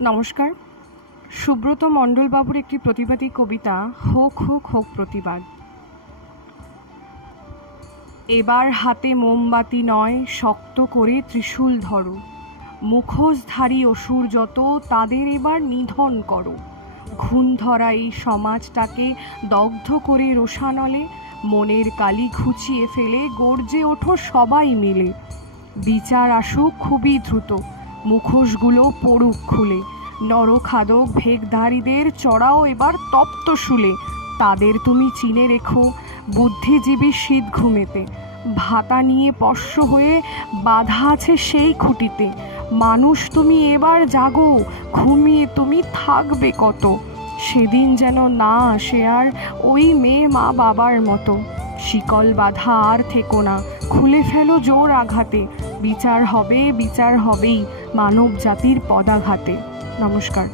নমস্কার। সুব্রত মণ্ডলবাবুর একটি প্রতিবাদী কবিতা, হোক হোক হোক প্রতিবাদ। এবার হাতে মোমবাতি নয়, শক্ত করে ত্রিশূল ধরো। মুখোশধারী অসুর যত, তাদের এবার নিধন করো। ঘুণ ধরা এই সমাজটাকে দগ্ধ করে রোষানলে, মনের কালি ঘুচিয়ে ফেলে গর্জে ওঠো সবাই মিলে। বিচার আসুক খুবই দ্রুত, মুখোশগুলো পড়ুক খুলে। নরখাদক ভেকধারীদের চড়াও এবার তপ্ত শুলে। তাদের তুমি চিনে রেখো বুদ্ধিজীবী শীত ঘুমেতে। ভাতা নিয়ে পস্য হয়ে বাধা আছে সেই খুঁটিতে। মানুষ তুমি এবার জাগো, ঘুমিয়ে তুমি থাকবে কত। সেদিন যেন না আসে আর ওই মেয়ে মা বাবার মতো। শিকল বাধা আর থেকো না, খুলে ফেলো জোর আঘাতে। বিচার হবে, বিচার হবেই মানব জাতির পদাঘাতে। নমস্কার।